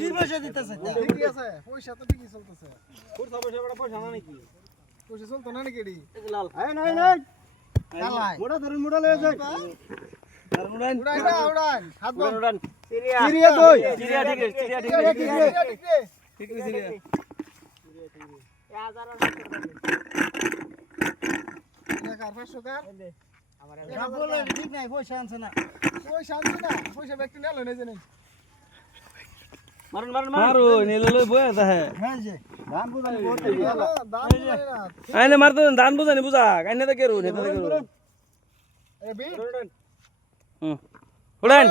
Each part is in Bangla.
কি পয়সা দিতেছে ঠিকই আছে পয়সা তো ঠিকই চলতেছে। পয়সা পয়সা পয়সা না নাকি? পয়সা চলতো না নাকি এডি? লাল। এই নাই নাই মোড়া ধরুন মোড়া লয়ে যাই। উড়ান। উড়ান উড়ান। হাত উড়ান উড়ান। সিরিয়া। সিরিয়া দুই। সিরিয়া ঠিকরি সিরিয়া ঠিকই, ঠিকরি ঠিকই, ঠিকই। সিরিয়া এক আর পাঁচশো কার? ঠিক নাই পয়সা আনছে না। পয়সা আনছি না, পয়সা ব্যক্তি নিয়ে এলো, নিজে মারুন মারুন মারো নিলে লই বয়া তাহে ধান বুঝানি বহুত হ্যালো, দাম তো জানি না। আইনে মারতে দান বুঝানি বুঝা কাইনে তো কেরু নেতা কেরু এই বিট? হুম। উড়ান।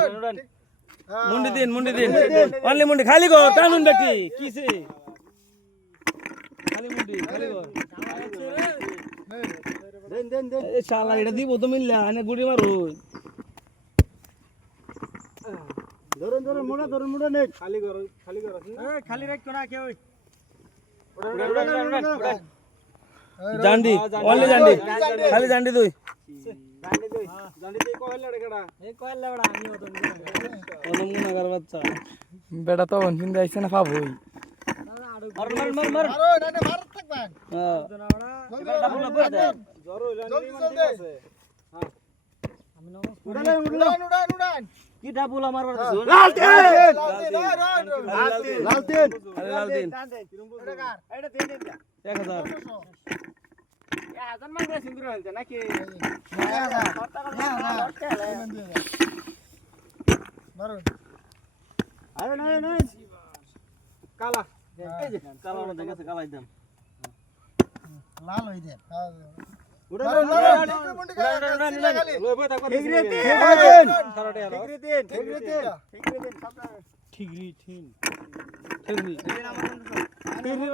হ্যাঁ। মুন্ডি দিন মুন্ডি দিন। অনলি মুন্ডি। খালি কর টানুন ব্যক্তি কিসে খালি মুন্ডি খালি কর। দেন দেন দেন। এই শালা এটা দিব তো মিললা আনে গুড়ি মারো ধরুন ধরুন মোড়া ধরুন মোড়া নেই খালি কর খালি কর খালি রাখ না কেউ উড়ান উড়ান উড়ান উড়ান উড়ান এই রে, জান্ডি অনলি জান্ডি। খালি জান্ডি তুই জানি দই। জানি দই কইলা রেগড়া এই কইলা বড়া আমি ওতো অদম গুনাগার বাচ্চা। বেটা তো অনফিন যাইছে না পাবই মার মার মার মার। আরও, না, না, ভারত থাকবেন। হ্যাঁ। জলদি, জলদি, জরো জলদি, জানি জলদি। আছে। হ্যাঁ। আমি নমস উড়ালে উড়ালে উড়ান, উড়ান, উড়ান। কি ডাবুল আমার লাল লাল লাল। লাল। লাল লাল? এটা তেল দেন এক হাজার। হাজার মান সিন্দুর হইছে নাকি? মারুন। আরে না না কালা। এই যে কালো না দেখেছে কালাই দাম হ্যাঁ, উড়ান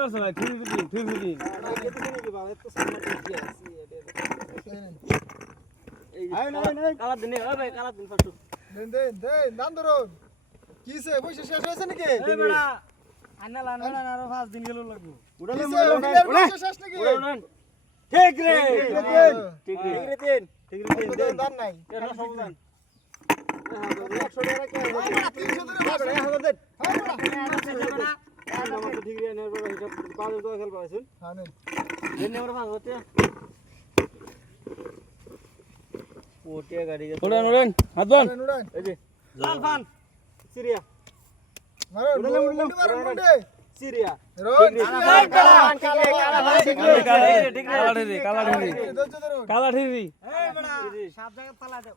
বাসা না না দেন, দান ধরুন। কিসে, পয়সা শেষ হয়েছে নাকি? আন্না লান লান আরও পাঁচ দিন গেল লাগবো। উড়ালে শেষ নাকি? ঠিক রে ঠিক রে ঠিক রে হ্যাঁ, হ্যাঁ, হ্যাঁ, হতে ওটিয়া গাড়ি গেছে উড়ান উড়ান হাত বান উড়ান, উড়ান। এই যে লাল পান সিরিয়া মারুন, উড়ালে, মুন্ডি উড়ালে, মারুন, উড়ালে। মুন্ডি। সিরিয়া রোজ, ঠিকরি। কালা, কালা, কালা, কালা, কালা, ঠিকরি, কালা ঠিকরি, ঠিকরি। কালা ঠিকরি কালা ঠিকরি ধৈর্য ধরুন। কালা ঠিকরি এই বড়া সব জায়গা পালা দাও